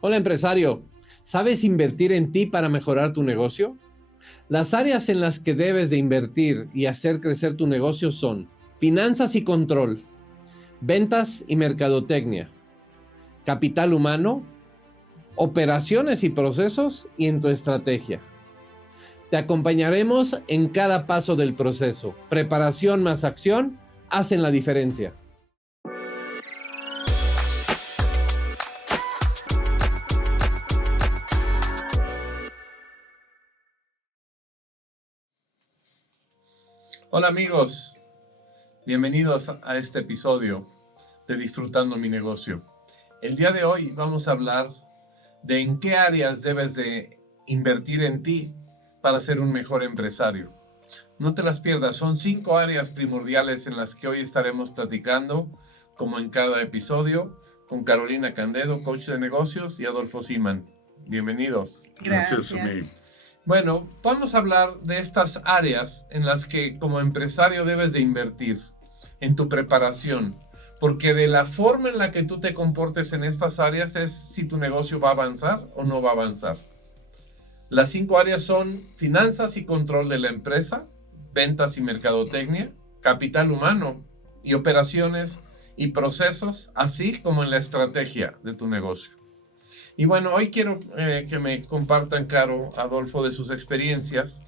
Hola empresario, ¿sabes invertir en ti para mejorar tu negocio? Las áreas en las que debes de invertir y hacer crecer tu negocio son finanzas y control, ventas y mercadotecnia, capital humano, operaciones y procesos y en tu estrategia. Te acompañaremos en cada paso del proceso. Preparación más acción hacen la diferencia. Hola amigos, bienvenidos a este episodio de Disfrutando mi negocio. El día de hoy vamos a hablar de en qué áreas debes de invertir en ti para ser un mejor empresario. No te las pierdas, son 5 áreas primordiales en las que hoy estaremos platicando, como en cada episodio, con Carolina Candedo, coach de negocios, y Adolfo Siman. Bienvenidos. Gracias, Umi. Bueno, vamos a hablar de estas áreas en las que como empresario debes de invertir en tu preparación, porque de la forma en la que tú te comportes en estas áreas es si tu negocio va a avanzar o no va a avanzar. Las 5 áreas son finanzas y control de la empresa, ventas y mercadotecnia, capital humano y operaciones y procesos, así como en la estrategia de tu negocio. Y bueno, hoy quiero que me compartan, Caro, Adolfo, de sus experiencias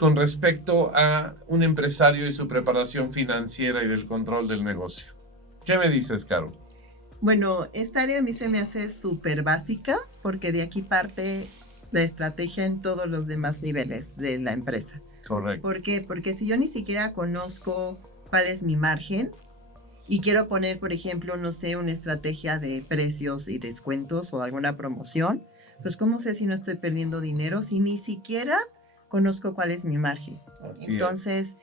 con respecto a un empresario y su preparación financiera y del control del negocio. ¿Qué me dices, Caro? Bueno, esta área a mí se me hace súper básica porque de aquí parte la estrategia en todos los demás niveles de la empresa. Correcto. ¿Por qué? Porque si yo ni siquiera conozco cuál es mi margen y quiero poner, por ejemplo, no sé, una estrategia de precios y descuentos o alguna promoción, pues ¿cómo sé si no estoy perdiendo dinero si ni siquiera conozco cuál es mi margen? Entonces,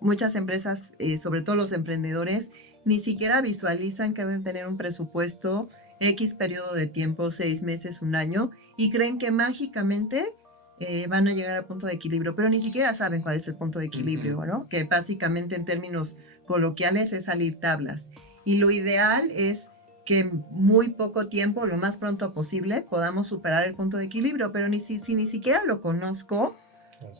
muchas empresas, sobre todo los emprendedores, ni siquiera visualizan que deben tener un presupuesto X periodo de tiempo, 6 meses, un año, y creen que mágicamente van a llegar al punto de equilibrio, pero ni siquiera saben cuál es el punto de equilibrio, ¿no? Que básicamente en términos coloquiales es salir tablas. Y lo ideal es que en muy poco tiempo, lo más pronto posible, podamos superar el punto de equilibrio, pero si ni siquiera lo conozco,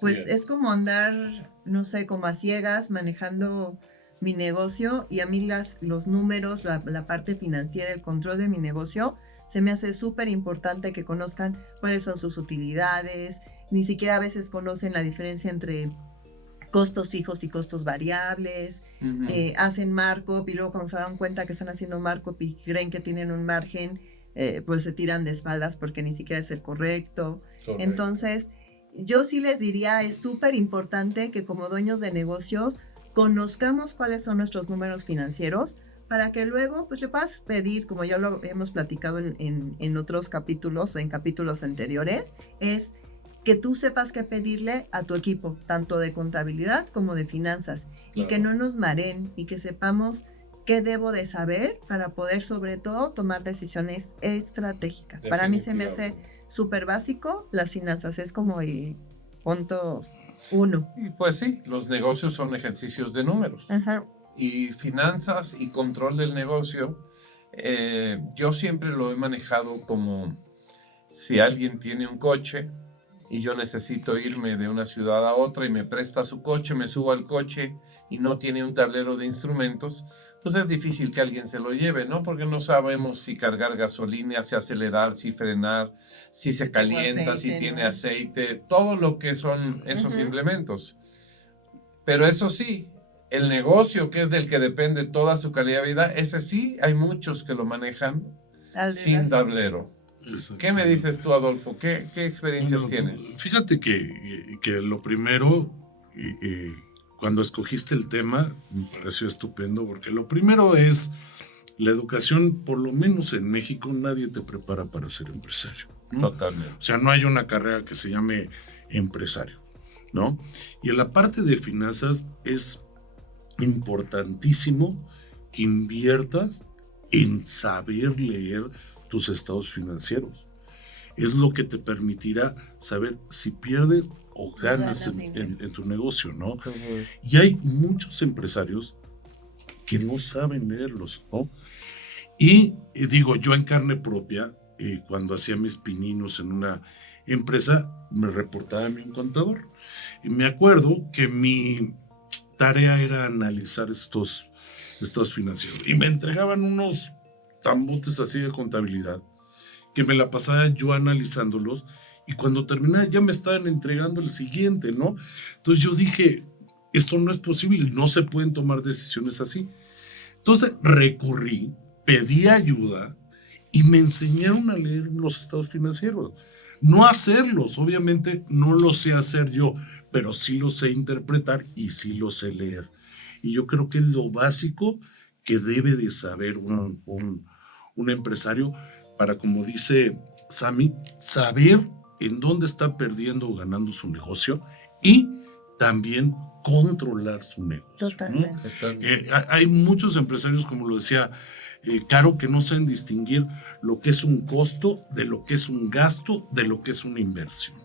pues es como andar, no sé, como a ciegas manejando mi negocio, y a mí los números, la parte financiera, el control de mi negocio, se me hace súper importante que conozcan cuáles son sus utilidades. Ni siquiera a veces conocen la diferencia entre costos fijos y costos variables. Hacen markup y luego cuando se dan cuenta que están haciendo markup y creen que tienen un margen, pues se tiran de espaldas porque ni siquiera es el correcto. Entonces, yo sí les diría, es súper importante que como dueños de negocios conozcamos cuáles son nuestros números financieros, para que luego pues le puedas pedir, como ya lo hemos platicado en otros capítulos o en capítulos anteriores, es que tú sepas qué pedirle a tu equipo, tanto de contabilidad como de finanzas, y que no nos mareen y que sepamos qué debo de saber para poder sobre todo tomar decisiones estratégicas. Para mí se me hace súper básico las finanzas, es como el punto 1. Y pues sí, los negocios son ejercicios de números. Ajá. Y finanzas y control del negocio, yo siempre lo he manejado como si alguien tiene un coche y yo necesito irme de una ciudad a otra y me presta su coche, me subo al coche y no tiene un tablero de instrumentos, pues es difícil que alguien se lo lleve, ¿no? Porque no sabemos si cargar gasolina, si acelerar, si frenar, si se calienta, aceite, si tiene aceite, todo lo que son esos implementos. Pero eso sí, el negocio, que es del que depende toda su calidad de vida, ese sí hay muchos que lo manejan sin tablero. ¿Qué me dices tú, Adolfo? ¿Qué experiencias tienes? Fíjate que lo primero, cuando escogiste el tema, me pareció estupendo, porque lo primero es la educación. Por lo menos en México nadie te prepara para ser empresario, ¿no? Totalmente. O sea, no hay una carrera que se llame empresario, ¿no? Y en la parte de finanzas es importantísimo que inviertas en saber leer tus estados financieros. Es lo que te permitirá saber si pierdes o ganas en tu negocio, ¿no? Uh-huh. Y hay muchos empresarios que no saben leerlos, ¿no? Y digo, yo en carne propia cuando hacía mis pininos en una empresa, me reportaba a mí un contador. Y me acuerdo que mi tarea era analizar estos financieros. Y me entregaban unos tambotes así de contabilidad, que me la pasaba yo analizándolos, y cuando terminaba ya me estaban entregando el siguiente, ¿no? Entonces yo dije, esto no es posible, no se pueden tomar decisiones así. Entonces recurrí, pedí ayuda y me enseñaron a leer los estados financieros. No hacerlos, obviamente no los sé hacer yo, pero sí los sé interpretar y sí los sé leer. Y yo creo que es lo básico que debe de saber un empresario para, como dice Sammy, saber en dónde está perdiendo o ganando su negocio y también controlar su negocio. Totalmente. ¿No? Hay muchos empresarios, como lo decía Caro, que no saben distinguir lo que es un costo de lo que es un gasto, de lo que es una inversión,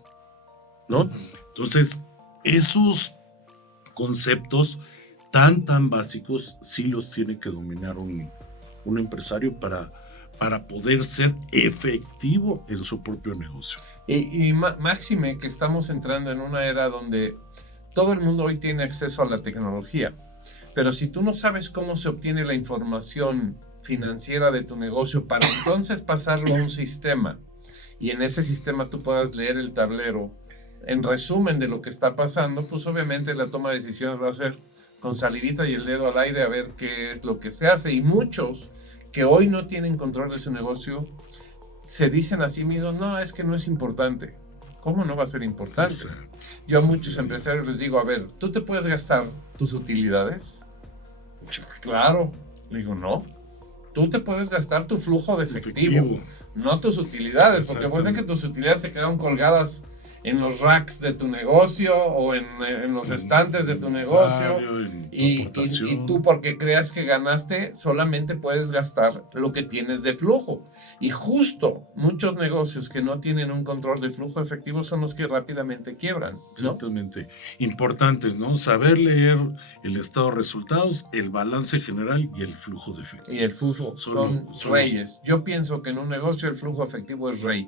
¿no? Entonces, esos conceptos tan básicos sí los tiene que dominar un empresario para poder ser efectivo en su propio negocio. Y máxime que estamos entrando en una era donde todo el mundo hoy tiene acceso a la tecnología, pero si tú no sabes cómo se obtiene la información financiera de tu negocio para entonces pasarlo a un sistema, y en ese sistema tú puedas leer el tablero en resumen de lo que está pasando, pues obviamente la toma de decisiones va a ser con salivita y el dedo al aire a ver qué es lo que se hace. Y muchos que hoy no tienen control de su negocio se dicen a sí mismos, no, es que no es importante. ¿Cómo no va a ser importante? Yo a muchos empresarios les digo, a ver, ¿tú te puedes gastar tus utilidades? Claro. Le digo, no. Tú te puedes gastar tu flujo de efectivo. No tus utilidades, porque puede ser que tus utilidades se quedan colgadas en los racks de tu negocio o en los estantes de tu negocio, y tú, porque creas que ganaste, solamente puedes gastar lo que tienes de flujo. Y justo muchos negocios que no tienen un control de flujo efectivo son los que rápidamente quiebran, ¿no? Exactamente. Importantes, ¿no? Saber leer el estado de resultados, el balance general y el flujo de efectivo. Y el flujo son reyes. Yo pienso que en un negocio el flujo efectivo es rey.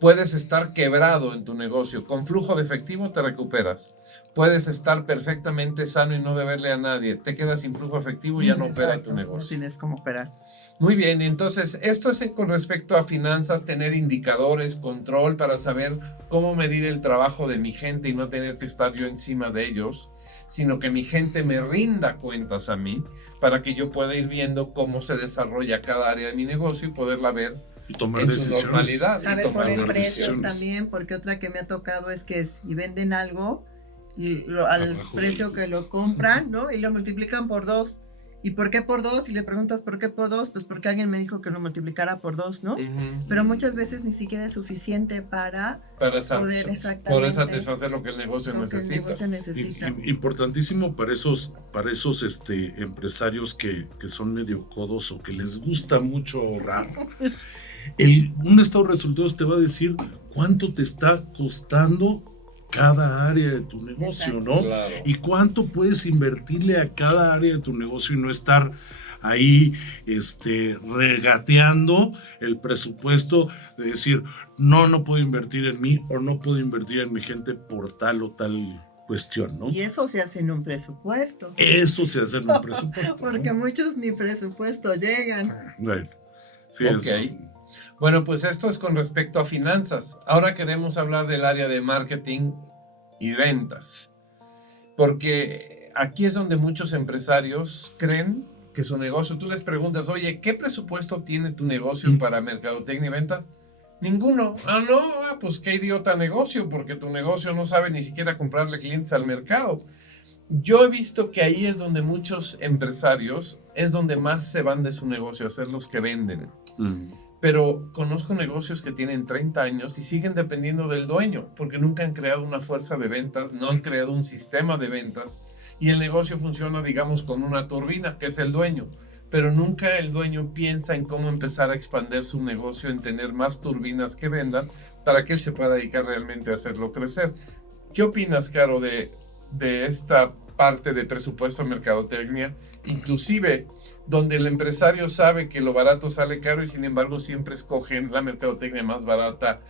Puedes estar quebrado en tu negocio, con flujo de efectivo te recuperas. Puedes estar perfectamente sano y no deberle a nadie, te quedas sin flujo efectivo y ya no opera tu negocio. No tienes cómo operar. Muy bien, entonces esto es con respecto a finanzas, tener indicadores, control para saber cómo medir el trabajo de mi gente y no tener que estar yo encima de ellos, sino que mi gente me rinda cuentas a mí para que yo pueda ir viendo cómo se desarrolla cada área de mi negocio y poderla ver y tomar en decisiones. su normalidad. Saber poner precios decisiones también, porque otra que me ha tocado es que y venden algo y al Abajo precio que lo compran, ¿no? Y lo multiplican por 2. ¿Y por qué por 2? Y le preguntas ¿por qué por 2? Pues porque alguien me dijo que lo multiplicara por 2, ¿no? Pero muchas veces ni siquiera es suficiente para poder poder satisfacer lo que el negocio necesita. Importantísimo para esos empresarios que son medio codos o que les gusta mucho ahorrar. Un estado de resultados te va a decir cuánto te está costando cada área de tu negocio, ¿no? Claro. Y cuánto puedes invertirle a cada área de tu negocio y no estar ahí regateando el presupuesto de decir, no puedo invertir en mí o no puedo invertir en mi gente por tal o tal cuestión, ¿no? Y eso se hace en un presupuesto. Eso se hace en un presupuesto. Porque ¿no? Muchos ni presupuesto llegan. Bueno, sí, ok. Bueno, pues esto es con respecto a finanzas. Ahora queremos hablar del área de marketing y ventas. Porque aquí es donde muchos empresarios creen que su negocio, tú les preguntas, oye, ¿qué presupuesto tiene tu negocio para mercadotecnia y ventas? Ninguno. Pues qué idiota negocio, porque tu negocio no sabe ni siquiera comprarle clientes al mercado. Yo he visto que ahí es donde muchos empresarios, es donde más se van de su negocio, a ser los que venden. Pero conozco negocios que tienen 30 años y siguen dependiendo del dueño, porque nunca han creado una fuerza de ventas, no han creado un sistema de ventas, y el negocio funciona, digamos, con una turbina, que es el dueño, pero nunca el dueño piensa en cómo empezar a expandir su negocio, en tener más turbinas que vendan, para que él se pueda dedicar realmente a hacerlo crecer. ¿Qué opinas, Caro, de esta parte de presupuesto de mercadotecnia, inclusive donde el empresario sabe que lo barato sale caro y sin embargo siempre escogen la mercadotecnia más barata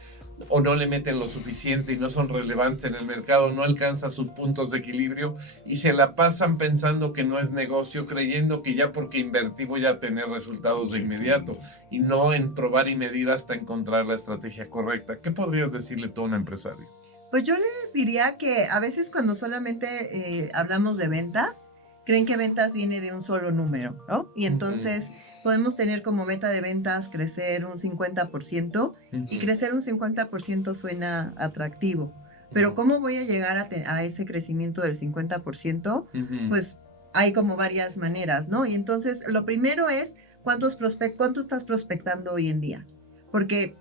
o no le meten lo suficiente y no son relevantes en el mercado, no alcanza sus puntos de equilibrio y se la pasan pensando que no es negocio, creyendo que ya porque invertí voy a tener resultados de inmediato y no en probar y medir hasta encontrar la estrategia correcta. ¿Qué podrías decirle tú a un empresario? Pues yo les diría que a veces cuando solamente hablamos de ventas, creen que ventas viene de un solo número, ¿no? Y entonces podemos tener como meta de ventas crecer un 50% y crecer un 50% suena atractivo. Pero ¿cómo voy a llegar a ese crecimiento del 50%? Pues hay como varias maneras, ¿no? Y entonces lo primero es cuánto estás prospectando hoy en día. Porque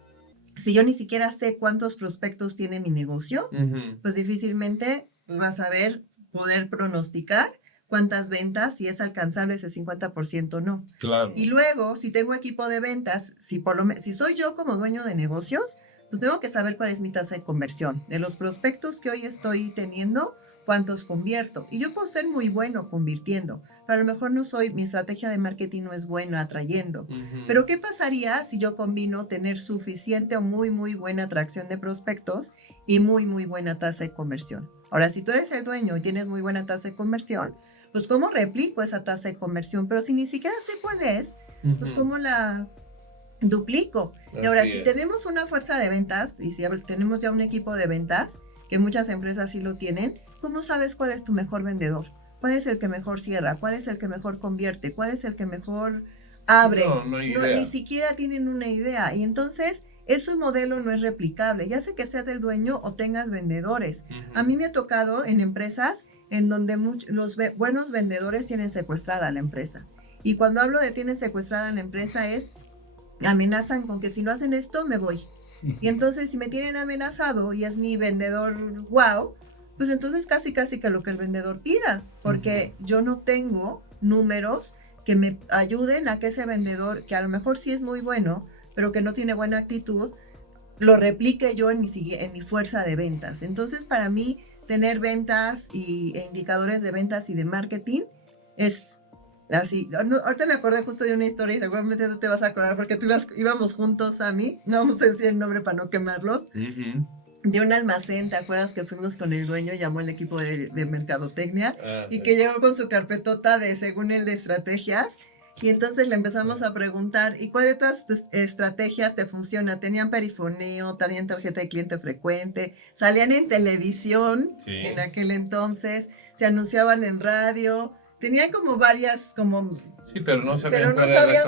si yo ni siquiera sé cuántos prospectos tiene mi negocio, pues difícilmente vas a poder pronosticar cuántas ventas, si es alcanzable ese 50% o no. Claro. Y luego, si tengo equipo de ventas, si soy yo como dueño de negocios, pues tengo que saber cuál es mi tasa de conversión. De los prospectos que hoy estoy teniendo, cuántos convierto. Y yo puedo ser muy bueno convirtiendo, pero a lo mejor mi estrategia de marketing no es buena atrayendo. Pero ¿qué pasaría si yo combino tener suficiente o muy, muy buena atracción de prospectos y muy, muy buena tasa de conversión? Ahora, si tú eres el dueño y tienes muy buena tasa de conversión, pues ¿cómo replico esa tasa de conversión? Pero si ni siquiera sé cuál es, pues ¿cómo la duplico? Y ahora, si tenemos una fuerza de ventas y si tenemos ya un equipo de ventas, que muchas empresas sí lo tienen, ¿cómo sabes cuál es tu mejor vendedor? ¿Cuál es el que mejor cierra? ¿Cuál es el que mejor convierte? ¿Cuál es el que mejor abre? No hay idea. Ni siquiera tienen una idea. Y entonces, ese modelo no es replicable. Ya sea que sea del dueño o tengas vendedores. A mí me ha tocado en empresas en donde los buenos vendedores tienen secuestrada la empresa. Y cuando hablo de tienen secuestrada la empresa amenazan con que si no hacen esto, me voy. Y entonces si me tienen amenazado y es mi vendedor wow, pues entonces casi que lo que el vendedor pida, porque yo no tengo números que me ayuden a que ese vendedor, que a lo mejor sí es muy bueno, pero que no tiene buena actitud, lo replique yo en mi fuerza de ventas. Entonces para mí tener ventas e indicadores de ventas y de marketing es así. Ahorita me acordé justo de una historia y seguramente tú te vas a acordar porque íbamos juntos a mí, no vamos a decir el nombre para no quemarlos, de un almacén. ¿Te acuerdas que fuimos con el dueño, llamó el equipo de mercadotecnia y que llegó con su carpetota según él de estrategias? Y entonces le empezamos a preguntar, ¿y cuál de estas estrategias te funciona? Tenían perifoneo, tenían tarjeta de cliente frecuente, salían en televisión en aquel entonces, se anunciaban en radio, tenían como varias, Sí, pero no sabían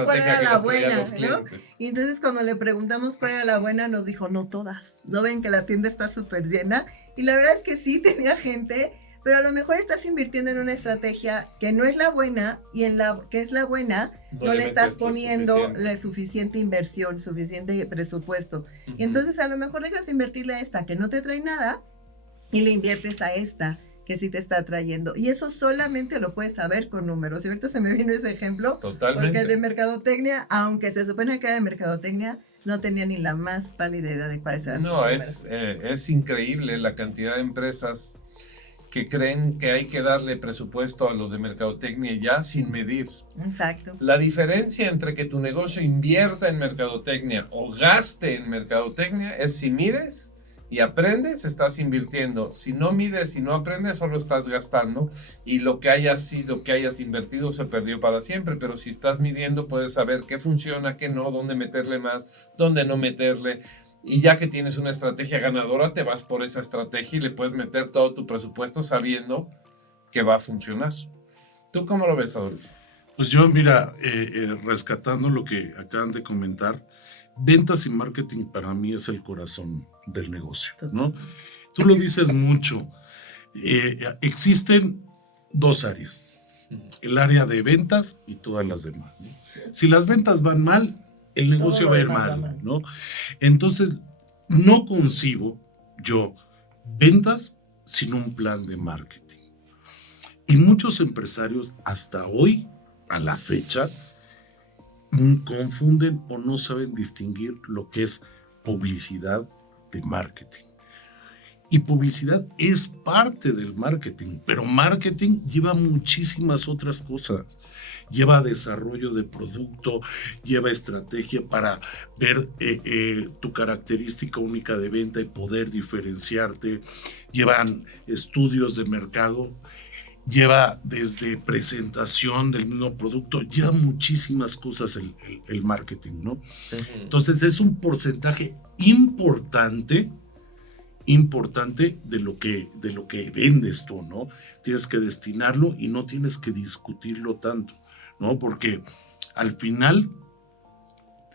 cuál era la buena, ¿no? Y entonces cuando le preguntamos cuál era la buena, nos dijo, no todas. ¿No ven que la tienda está súper llena? Y la verdad es que sí tenía gente, pero a lo mejor estás invirtiendo en una estrategia que no es la buena y en la que es la buena no le estás poniendo la suficiente inversión, suficiente presupuesto. Y entonces a lo mejor dejas de invertirle a esta que no te trae nada y le inviertes a esta que sí te está trayendo. Y eso solamente lo puedes saber con números. Y ahorita se me vino ese ejemplo. Totalmente. Porque el de mercadotecnia, aunque se supone que era de mercadotecnia, no tenía ni la más pálida idea de cuáles eran sus números. Es increíble la cantidad de empresas que creen que hay que darle presupuesto a los de mercadotecnia ya sin medir. Exacto. La diferencia entre que tu negocio invierta en mercadotecnia o gaste en mercadotecnia es si mides y aprendes, estás invirtiendo. Si no mides y no aprendes, solo estás gastando y lo que hayas invertido se perdió para siempre. Pero si estás midiendo, puedes saber qué funciona, qué no, dónde meterle más, dónde no meterle. Y ya que tienes una estrategia ganadora, te vas por esa estrategia y le puedes meter todo tu presupuesto sabiendo que va a funcionar. ¿Tú cómo lo ves, Adolfo? Pues yo, mira, rescatando lo que acaban de comentar, ventas y marketing para mí es el corazón del negocio, ¿no? Tú lo dices mucho. Existen dos áreas, el área de ventas y todas las demás, ¿no? Si las ventas van mal, el negocio va a ir mal, ¿no? Entonces, no concibo yo ventas sin un plan de marketing. Y muchos empresarios hasta hoy, a la fecha, confunden o no saben distinguir lo que es publicidad de marketing. Y publicidad es parte del marketing, pero marketing lleva muchísimas otras cosas. Lleva desarrollo de producto, lleva estrategia para ver tu característica única de venta y poder diferenciarte. Llevan estudios de mercado, lleva desde presentación del mismo producto, lleva muchísimas cosas el marketing, ¿no? Entonces es un porcentaje importante de lo que vendes tú, ¿no? Tienes que destinarlo y no tienes que discutirlo tanto, ¿no? Porque al final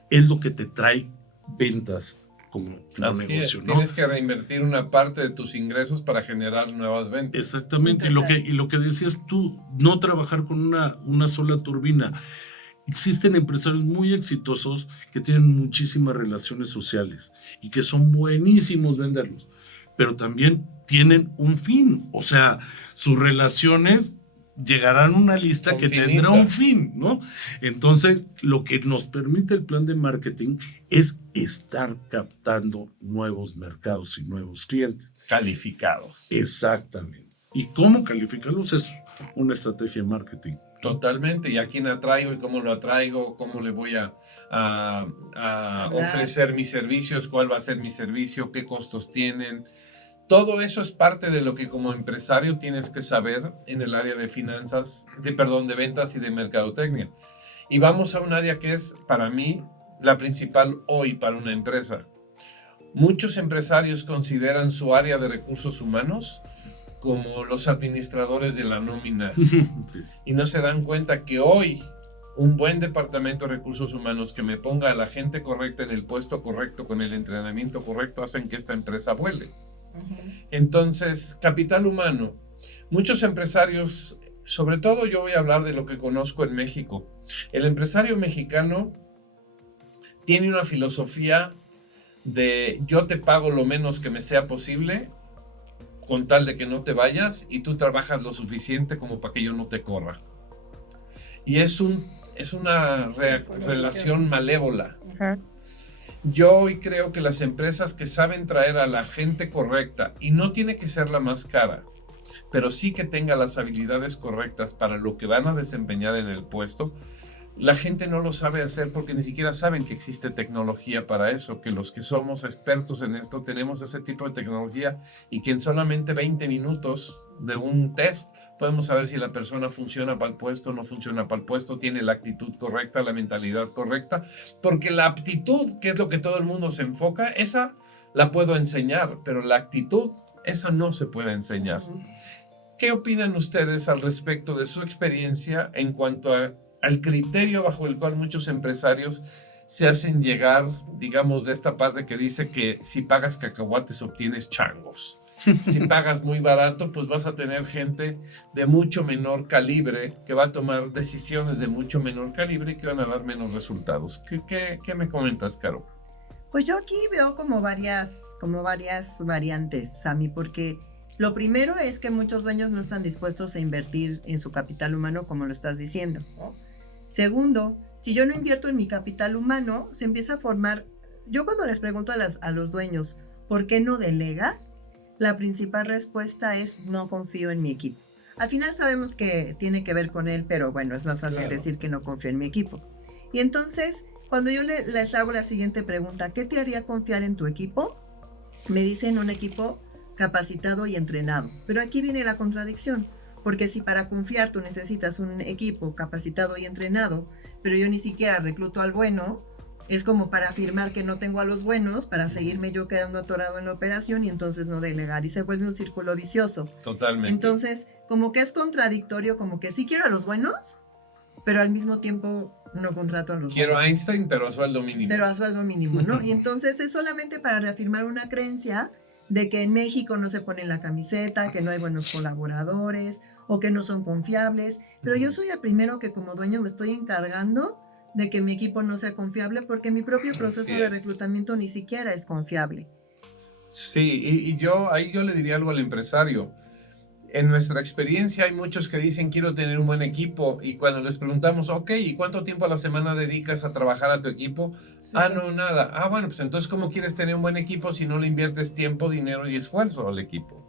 es lo que te trae ventas como negocio, ¿no? Tienes que reinvertir una parte de tus ingresos para generar nuevas ventas. Exactamente, y lo que decías tú, no trabajar con una sola turbina. Existen empresarios muy exitosos que tienen muchísimas relaciones sociales y que son buenísimos venderlos, pero también tienen un fin, o sea, sus relaciones llegarán a una lista que tendrá un fin, ¿no? Entonces, lo que nos permite el plan de marketing es estar captando nuevos mercados y nuevos clientes. Calificados. Exactamente. ¿Y cómo calificarlos? Es una estrategia de marketing. Totalmente. ¿Y a quién atraigo y cómo lo atraigo? ¿Cómo le voy a ofrecer mis servicios? ¿Cuál va a ser mi servicio? ¿Qué costos tienen? Todo eso es parte de lo que como empresario tienes que saber en el área de finanzas, de ventas y de mercadotecnia. Y vamos a un área que es, para mí, la principal hoy para una empresa. Muchos empresarios consideran su área de recursos humanos como los administradores de la nómina y no se dan cuenta que hoy un buen departamento de recursos humanos que me ponga a la gente correcta en el puesto correcto con el entrenamiento correcto hacen que esta empresa vuele. Entonces, capital humano. Muchos empresarios, sobre todo yo voy a hablar de lo que conozco en México. El empresario mexicano tiene una filosofía de yo te pago lo menos que me sea posible con tal de que no te vayas y tú trabajas lo suficiente como para que yo no te corra. Y es una relación malévola. Yo hoy creo que las empresas que saben traer a la gente correcta, y no tiene que ser la más cara, pero sí que tenga las habilidades correctas para lo que van a desempeñar en el puesto, la gente no lo sabe hacer porque ni siquiera saben que existe tecnología para eso, que los que somos expertos en esto tenemos ese tipo de tecnología y que en solamente 20 minutos de un test podemos saber si la persona funciona para el puesto, no funciona para el puesto, tiene la actitud correcta, la mentalidad correcta, porque la aptitud, que es lo que todo el mundo se enfoca, esa la puedo enseñar, pero la actitud, esa no se puede enseñar. ¿Qué opinan ustedes al respecto de su experiencia en cuanto al criterio bajo el cual muchos empresarios se hacen llegar, digamos, de esta parte que dice que si pagas cacahuates obtienes changos? Si pagas muy barato, pues vas a tener gente de mucho menor calibre que va a tomar decisiones de mucho menor calibre y que van a dar menos resultados. ¿Qué me comentas, Caro? Pues yo aquí veo como varias variantes, Sammy, porque lo primero es que muchos dueños no están dispuestos a invertir en su capital humano, como lo estás diciendo, ¿no? Segundo, si yo no invierto en mi capital humano, se empieza a formar. Yo cuando les pregunto a los dueños, ¿por qué no delegas? La principal respuesta es no confío en mi equipo. Al final sabemos que tiene que ver con él, pero bueno, es más fácil decir que no confío en mi equipo. Y entonces, cuando yo les hago la siguiente pregunta, ¿qué te haría confiar en tu equipo? Me dicen un equipo capacitado y entrenado. Pero aquí viene la contradicción, porque si para confiar tú necesitas un equipo capacitado y entrenado, pero yo ni siquiera recluto al bueno, es como para afirmar que no tengo a los buenos, para seguirme yo quedando atorado en la operación y entonces no delegar. Y se vuelve un círculo vicioso. Totalmente. Entonces, como que es contradictorio, como que sí quiero a los buenos, pero al mismo tiempo no contrato a los buenos. Quiero a Einstein, pero a sueldo mínimo. Pero a sueldo mínimo, ¿no? Y entonces es solamente para reafirmar una creencia de que en México no se pone la camiseta, que no hay buenos colaboradores o que no son confiables. Pero yo soy el primero que como dueño me estoy encargando de que mi equipo no sea confiable porque mi propio proceso de reclutamiento ni siquiera es confiable. Sí, y yo le diría algo al empresario. en nuestra experiencia hay muchos que dicen quiero tener un buen equipo y cuando les preguntamos, ok, ¿y cuánto tiempo a la semana dedicas a trabajar a tu equipo? Sí. Ah, no, nada. Ah, bueno, pues entonces ¿cómo quieres tener un buen equipo si no le inviertes tiempo, dinero y esfuerzo al equipo?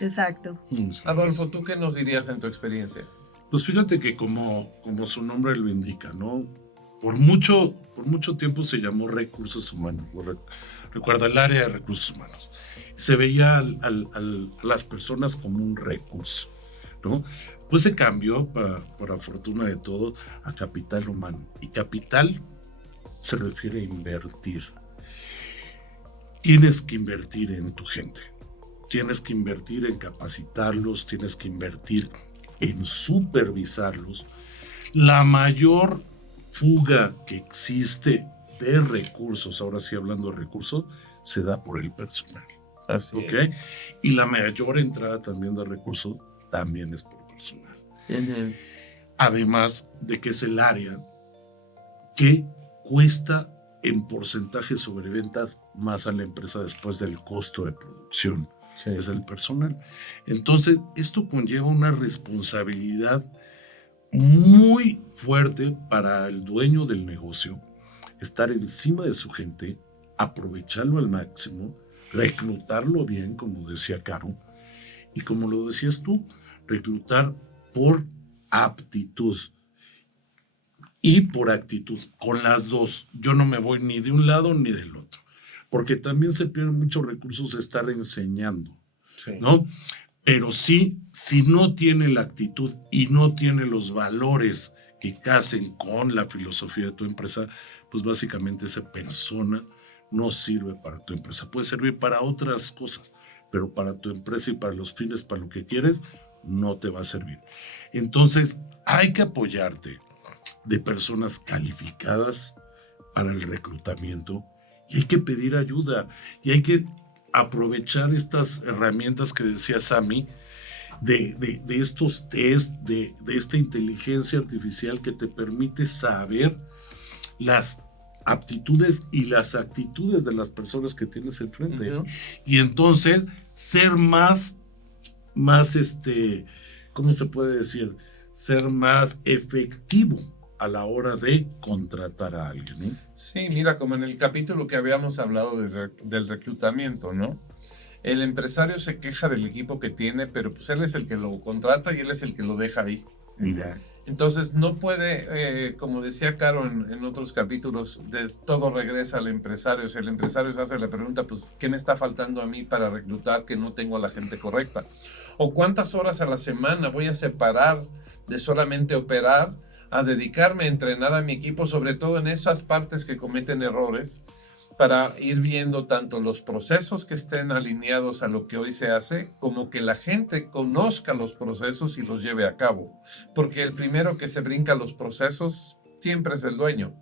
Exacto. Adolfo, ¿tú qué nos dirías en tu experiencia? Pues fíjate que como su nombre lo indica, ¿no? Por mucho tiempo se llamó recursos humanos. Recuerda, el área de recursos humanos. Se veía a las personas como un recurso, ¿no? Pues se cambió, para fortuna de todo, a capital humano. Y capital se refiere a invertir. Tienes que invertir en tu gente. Tienes que invertir en capacitarlos, tienes que invertir en supervisarlos. La mayor fuga que existe de recursos, ahora sí hablando de recursos, se da por el personal. Así ¿Ok? es. Y la mayor entrada también de recursos también es por personal. Además de que es el área que cuesta en porcentaje sobre ventas más a la empresa después del costo de producción. Sí. Es el personal. Entonces, esto conlleva una responsabilidad muy fuerte para el dueño del negocio, estar encima de su gente, aprovecharlo al máximo, reclutarlo bien, como decía Caro, y como lo decías tú, reclutar por aptitud y por actitud, con las dos. Yo no me voy ni de un lado ni del otro, porque también se pierden muchos recursos de estar enseñando, Sí. ¿no? Pero sí, si no tiene la actitud y no tiene los valores que casen con la filosofía de tu empresa, pues básicamente esa persona no sirve para tu empresa. Puede servir para otras cosas, pero para tu empresa y para los fines, para lo que quieres, no te va a servir. Entonces, hay que apoyarte de personas calificadas para el reclutamiento y hay que pedir ayuda y hay que aprovechar estas herramientas que decía Sammy, de estos test, de esta inteligencia artificial que te permite saber las aptitudes y las actitudes de las personas que tienes enfrente. Uh-huh. Y entonces ser más, ¿cómo se puede decir? Ser más efectivo a la hora de contratar a alguien, ¿no? Sí, mira, como en el capítulo que habíamos hablado del reclutamiento, ¿no? El empresario se queja del equipo que tiene, pero pues él es el que lo contrata y él es el que lo deja ahí. Entonces no puede, como decía Caro en otros capítulos, todo regresa al empresario. Si el empresario se hace la pregunta, pues, ¿qué me está faltando a mí para reclutar que no tengo a la gente correcta? ¿O cuántas horas a la semana voy a separar de solamente operar a dedicarme a entrenar a mi equipo, sobre todo en esas partes que cometen errores, para ir viendo tanto los procesos que estén alineados a lo que hoy se hace, como que la gente conozca los procesos y los lleve a cabo? Porque el primero que se brinca los procesos siempre es el dueño.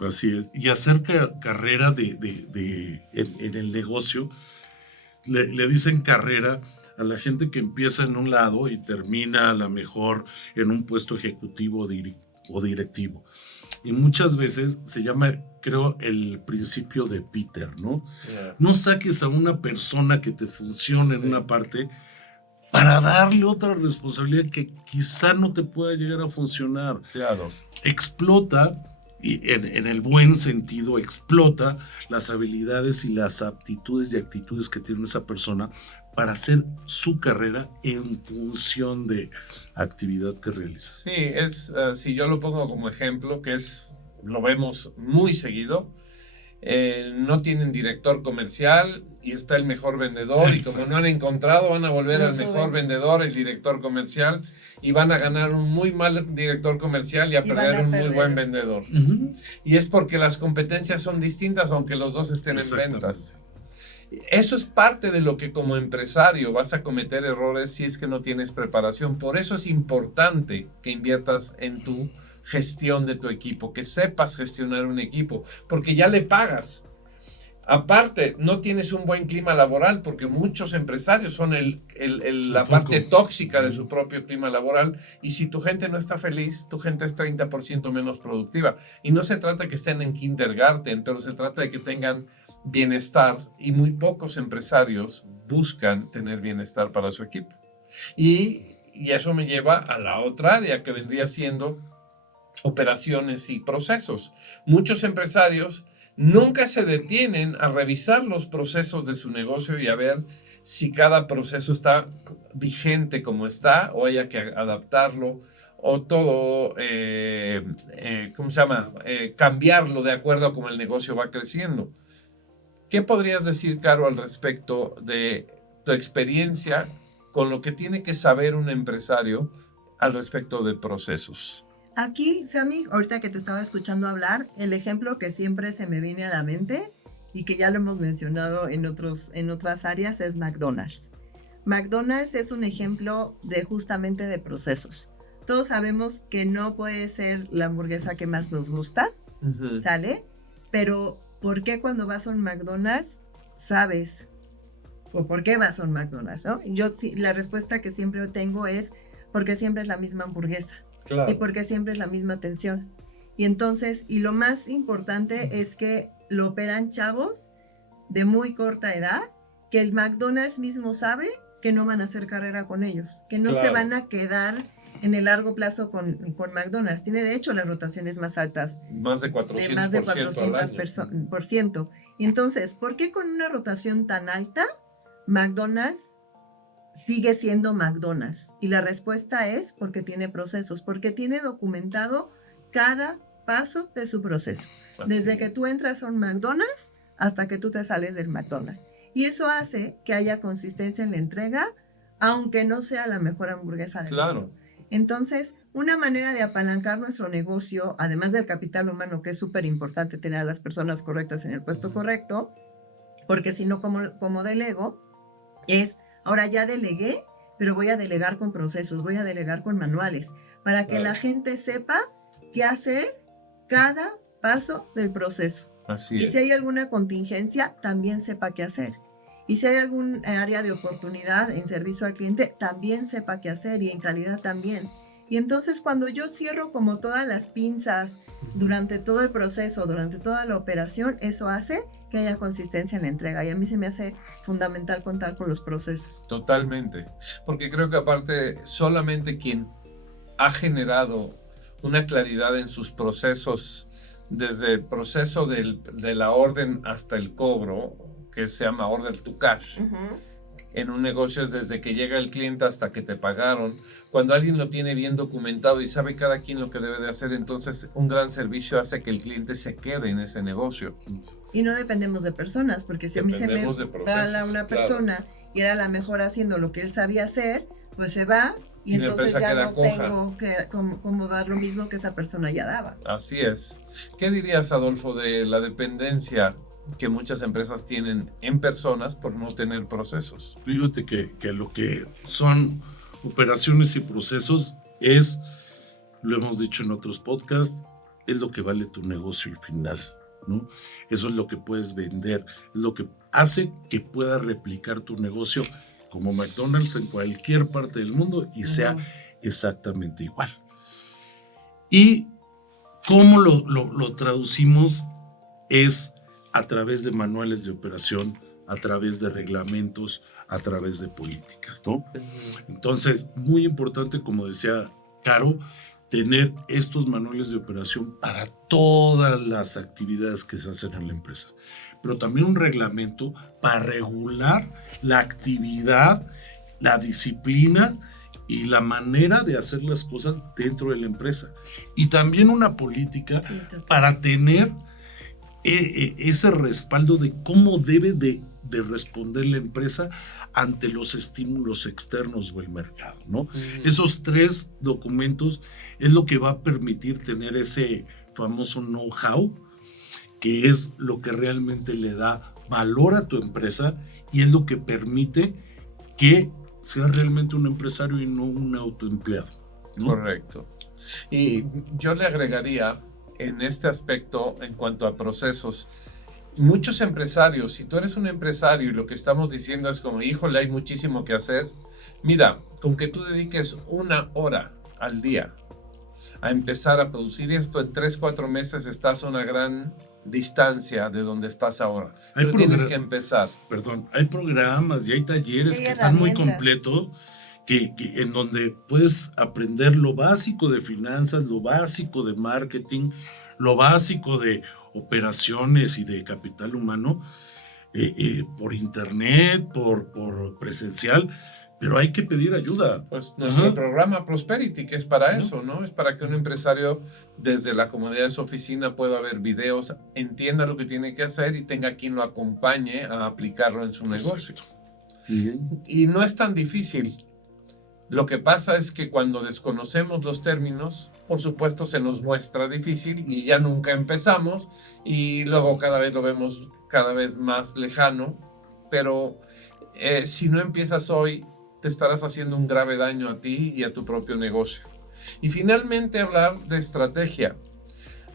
Así es. Y hacer carrera en el negocio, le dicen carrera a la gente que empieza en un lado y termina a lo mejor en un puesto ejecutivo o directivo. Y muchas veces se llama, creo, el principio de Peter, ¿no? Yeah. No saques a una persona que te funcione en una parte para darle otra responsabilidad que quizá no te pueda llegar a funcionar. Claro. Explota, y en el buen sentido, explota las habilidades y las aptitudes y actitudes que tiene esa persona para hacer su carrera en función de actividad que realiza. Sí, si yo lo pongo como ejemplo, lo vemos muy seguido, no tienen director comercial y está el mejor vendedor. Exacto. Y como no han encontrado, van a volver al mejor vendedor, el director comercial, y van a ganar un muy mal director comercial y a perder un muy buen vendedor. Uh-huh. Y es porque las competencias son distintas, aunque los dos estén en ventas. Eso es parte de lo que como empresario vas a cometer errores si es que no tienes preparación. Por eso es importante que inviertas en tu gestión de tu equipo, que sepas gestionar un equipo, porque ya le pagas. Aparte, no tienes un buen clima laboral, porque muchos empresarios son la parte tóxica de su propio clima laboral, y si tu gente no está feliz, tu gente es 30% menos productiva. Y no se trata de que estén en kindergarten, pero se trata de que tengan bienestar, y muy pocos empresarios buscan tener bienestar para su equipo. Y eso me lleva a la otra área que vendría siendo operaciones y procesos. Muchos empresarios nunca se detienen a revisar los procesos de su negocio y a ver si cada proceso está vigente como está o haya que adaptarlo o todo, cambiarlo de acuerdo a cómo el negocio va creciendo. ¿Qué podrías decir, Caro, al respecto de tu experiencia con lo que tiene que saber un empresario al respecto de procesos? Aquí, Sammy, ahorita que te estaba escuchando hablar, el ejemplo que siempre se me viene a la mente y que ya lo hemos mencionado en otras áreas es McDonald's. McDonald's es un ejemplo justamente de procesos. Todos sabemos que no puede ser la hamburguesa que más nos gusta, ¿sale? Pero ¿por qué cuando vas a un McDonald's sabes? ¿O por qué vas a un McDonald's, no? La respuesta que siempre tengo es porque siempre es la misma hamburguesa. Claro. Y porque siempre es la misma atención. Y entonces, y lo más importante es que lo operan chavos de muy corta edad, que el McDonald's mismo sabe que no van a hacer carrera con ellos, que no se van a quedar en el largo plazo con McDonald's. Tiene de hecho las rotaciones más altas. Más de 400%. De más de 400%. Y entonces, ¿por qué con una rotación tan alta McDonald's sigue siendo McDonald's? Y la respuesta es porque tiene procesos, porque tiene documentado cada paso de su proceso. Desde que tú entras a un McDonald's hasta que tú te sales del McDonald's. Y eso hace que haya consistencia en la entrega, aunque no sea la mejor hamburguesa del mundo. Entonces, una manera de apalancar nuestro negocio, además del capital humano, que es súper importante tener a las personas correctas en el puesto correcto, porque si no, como delego, es, ahora ya delegué, pero voy a delegar con procesos, voy a delegar con manuales, para que la gente sepa qué hacer cada paso del proceso. Así es. Y si hay alguna contingencia, también sepa qué hacer. Y si hay algún área de oportunidad en servicio al cliente, también sepa qué hacer, y en calidad también. Y entonces cuando yo cierro como todas las pinzas durante todo el proceso, durante toda la operación, eso hace que haya consistencia en la entrega. Y a mí se me hace fundamental contar con los procesos. Totalmente. Porque creo que aparte, solamente quien ha generado una claridad en sus procesos, desde el proceso de la orden hasta el cobro, que se llama order to cash. En un negocio es desde que llega el cliente hasta que te pagaron. Cuando alguien lo tiene bien documentado y sabe cada quien lo que debe de hacer, entonces un gran servicio hace que el cliente se quede en ese negocio. Y no dependemos de personas, porque si a mí se me va una persona y era la mejor haciendo lo que él sabía hacer, pues se va y entonces ya no tengo que como dar lo mismo que esa persona ya daba. Así es. ¿Qué dirías, Adolfo, de la dependencia que muchas empresas tienen en personas por no tener procesos? Fíjate que lo que son operaciones y procesos es, lo hemos dicho en otros podcasts, es lo que vale tu negocio al final, ¿no? Eso es lo que puedes vender, es lo que hace que puedas replicar tu negocio como McDonald's en cualquier parte del mundo y sea exactamente igual. Y cómo lo traducimos es a través de manuales de operación, a través de reglamentos, a través de políticas, ¿no? Entonces, muy importante, como decía Caro, tener estos manuales de operación para todas las actividades que se hacen en la empresa, pero también un reglamento para regular la actividad, la disciplina y la manera de hacer las cosas dentro de la empresa. Y también una política para tener ese respaldo de cómo debe de responder la empresa ante los estímulos externos o el mercado, ¿no? Esos tres documentos es lo que va a permitir tener ese famoso know-how, que es lo que realmente le da valor a tu empresa y es lo que permite que seas realmente un empresario y no un autoempleado, ¿no? Correcto. Y yo le agregaría en este aspecto, en cuanto a procesos, muchos empresarios, si tú eres un empresario y lo que estamos diciendo es como, híjole, hay muchísimo que hacer, mira, con que tú dediques 1 hora al día a empezar a producir esto, en 3-4 meses estás a una gran distancia de donde estás ahora. Pero tienes que empezar. Hay programas y hay talleres que están muy completos, en donde puedes aprender lo básico de finanzas, lo básico de marketing, lo básico de operaciones y de capital humano, por internet, por presencial, pero hay que pedir ayuda. Pues nuestro programa Prosperity, que es para eso, ¿no? Es para que un empresario desde la comodidad de su oficina pueda ver videos, entienda lo que tiene que hacer y tenga quien lo acompañe a aplicarlo en su negocio. Y no es tan difícil. Lo que pasa es que cuando desconocemos los términos, por supuesto se nos muestra difícil y ya nunca empezamos y luego cada vez lo vemos cada vez más lejano, pero si no empiezas hoy, te estarás haciendo un grave daño a ti y a tu propio negocio. Y finalmente hablar de estrategia.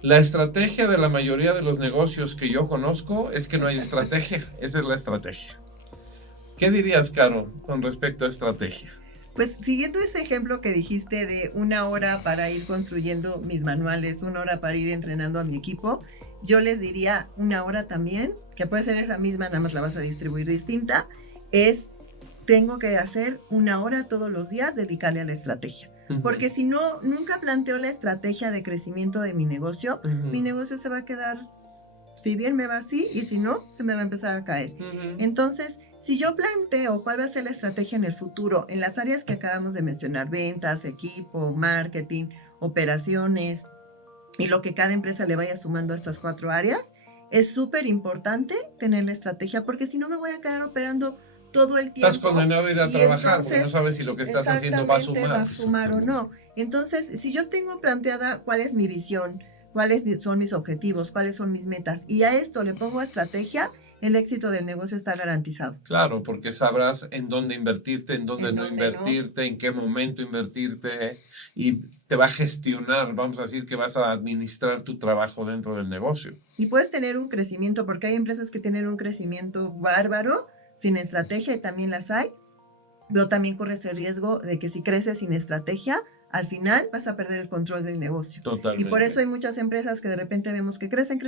La estrategia de la mayoría de los negocios que yo conozco es que no hay estrategia. Esa es la estrategia. ¿Qué dirías, Caro, con respecto a estrategia? Pues siguiendo ese ejemplo que dijiste de 1 hora para ir construyendo mis manuales, 1 hora para ir entrenando a mi equipo, yo les diría 1 hora también, que puede ser esa misma, nada más la vas a distribuir distinta, es tengo que hacer 1 hora todos los días, dedicarle a la estrategia. Porque si no, nunca planteo la estrategia de crecimiento de mi negocio, mi negocio se va a quedar, si bien me va así, y si no, se me va a empezar a caer. Entonces, si yo planteo cuál va a ser la estrategia en el futuro, en las áreas que acabamos de mencionar, ventas, equipo, marketing, operaciones, y lo que cada empresa le vaya sumando a estas 4 áreas, es súper importante tener la estrategia, porque si no me voy a quedar operando todo el tiempo. Estás condenado a ir a trabajar, porque no sabes si lo que estás haciendo va a sumar o no. Entonces, si yo tengo planteada cuál es mi visión, cuáles son mis objetivos, cuáles son mis metas, y a esto le pongo estrategia, el éxito del negocio está garantizado. Claro, porque sabrás en dónde invertirte, en dónde no invertirte, en qué momento invertirte, y te va a gestionar, vamos a decir que vas a administrar tu trabajo dentro del negocio. Y puedes tener un crecimiento, porque hay empresas que tienen un crecimiento bárbaro, sin estrategia, y también las hay, pero también corres el riesgo de que si creces sin estrategia, al final vas a perder el control del negocio. Totalmente. Y por eso hay muchas empresas que de repente vemos que crecen,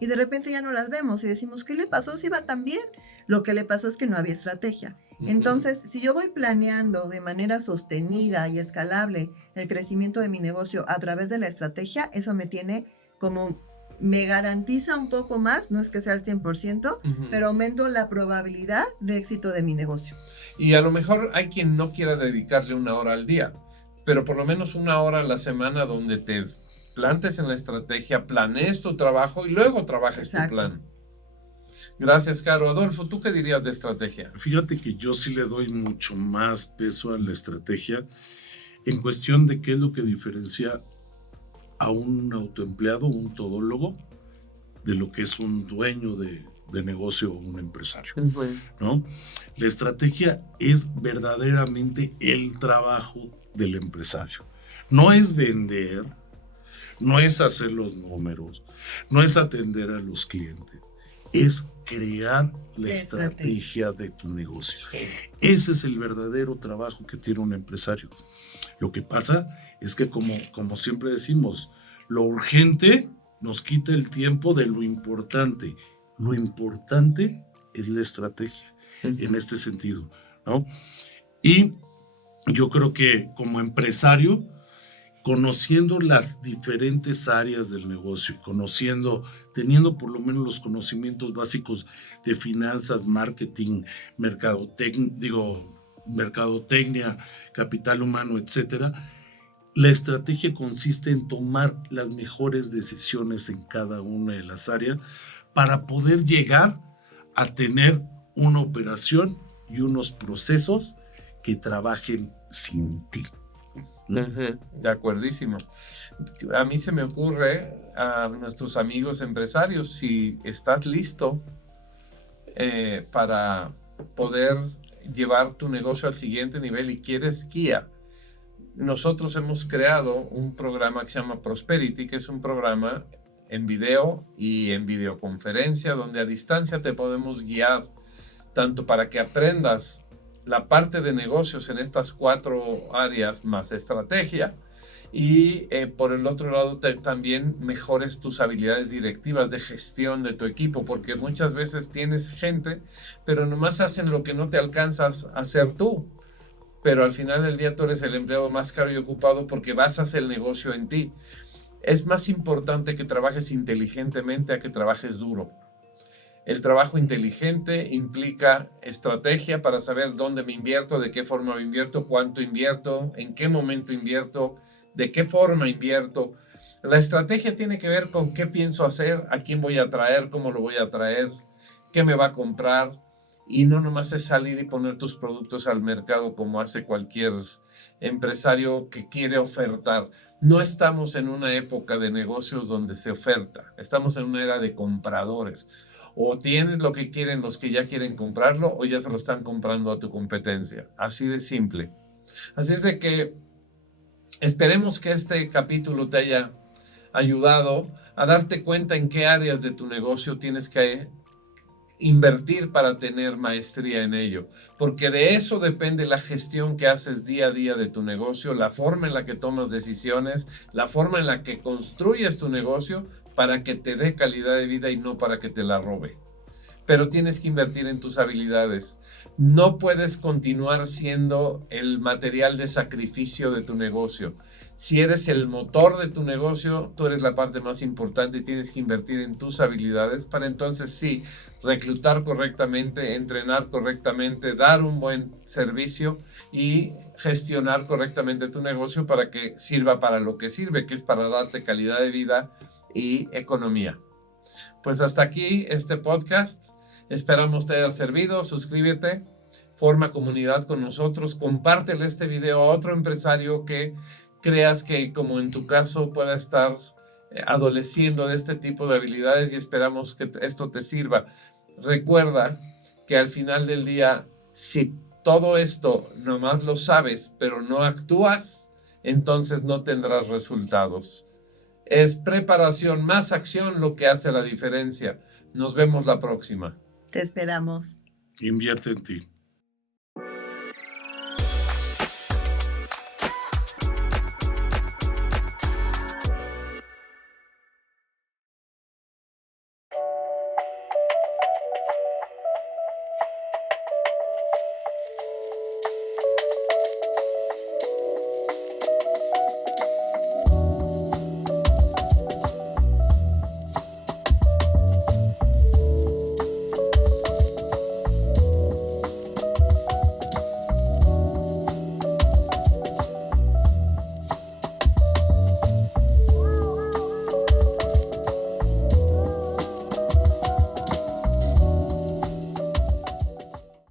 y de repente ya no las vemos y decimos, ¿qué le pasó si iba tan bien? Lo que le pasó es que no había estrategia. Entonces, si yo voy planeando de manera sostenida y escalable el crecimiento de mi negocio a través de la estrategia, eso me garantiza un poco más, no es que sea el 100%, pero aumento la probabilidad de éxito de mi negocio. Y a lo mejor hay quien no quiera dedicarle 1 hora al día, pero por lo menos 1 hora a la semana donde te plantes en la estrategia, planees tu trabajo y luego trabajes tu plan. Gracias, Caro. Adolfo, ¿tú qué dirías de estrategia? Fíjate que yo sí le doy mucho más peso a la estrategia en cuestión de qué es lo que diferencia a un autoempleado, un todólogo, de lo que es un dueño de negocio o un empresario, ¿no? La estrategia es verdaderamente el trabajo del empresario. No es vender, no es hacer los números, no es atender a los clientes, es crear la estrategia de tu negocio. Ese es el verdadero trabajo que tiene un empresario. Lo que pasa es que como siempre decimos, lo urgente nos quita el tiempo de lo importante. Lo importante es la estrategia en este sentido, ¿no? Y yo creo que como empresario, conociendo las diferentes áreas del negocio, teniendo por lo menos los conocimientos básicos de finanzas, marketing, mercadotecnia, capital humano, etcétera, la estrategia consiste en tomar las mejores decisiones en cada una de las áreas para poder llegar a tener una operación y unos procesos que trabajen sin ti. De acuerdísimo. A mí se me ocurre, a nuestros amigos empresarios, si estás listo para poder llevar tu negocio al siguiente nivel y quieres guía, nosotros hemos creado un programa que se llama Prosperity, que es un programa en video y en videoconferencia, donde a distancia te podemos guiar tanto para que aprendas la parte de negocios en estas 4 áreas más estrategia y por el otro lado también mejores tus habilidades directivas de gestión de tu equipo, porque muchas veces tienes gente, pero nomás hacen lo que no te alcanzas a hacer tú. pero al final del día tú eres el empleado más caro y ocupado porque basas el negocio en ti. Es más importante que trabajes inteligentemente a que trabajes duro. El trabajo inteligente implica estrategia para saber dónde me invierto, de qué forma me invierto, cuánto invierto, en qué momento invierto, de qué forma invierto. La estrategia tiene que ver con qué pienso hacer, a quién voy a traer, cómo lo voy a traer, qué me va a comprar. Y no nomás es salir y poner tus productos al mercado como hace cualquier empresario que quiere ofertar. No estamos en una época de negocios donde se oferta, estamos en una era de compradores. O tienes lo que quieren los que ya quieren comprarlo o ya se lo están comprando a tu competencia. Así de simple. Así es de que esperemos que este capítulo te haya ayudado a darte cuenta en qué áreas de tu negocio tienes que invertir para tener maestría en ello, porque de eso depende la gestión que haces día a día de tu negocio, la forma en la que tomas decisiones, la forma en la que construyes tu negocio para que te dé calidad de vida y no para que te la robe. Pero tienes que invertir en tus habilidades. No puedes continuar siendo el material de sacrificio de tu negocio. Si eres el motor de tu negocio, tú eres la parte más importante y tienes que invertir en tus habilidades para entonces sí, reclutar correctamente, entrenar correctamente, dar un buen servicio y gestionar correctamente tu negocio para que sirva para lo que sirve, que es para darte calidad de vida y economía. Pues hasta aquí este podcast. Esperamos te haya servido. Suscríbete, forma comunidad con nosotros, compártele este video a otro empresario que creas que, como en tu caso, pueda estar adoleciendo de este tipo de habilidades y esperamos que esto te sirva. Recuerda que al final del día, si todo esto nomás lo sabes, pero no actúas, entonces no tendrás resultados. Es preparación más acción lo que hace la diferencia. Nos vemos la próxima. Te esperamos. Invierte en ti.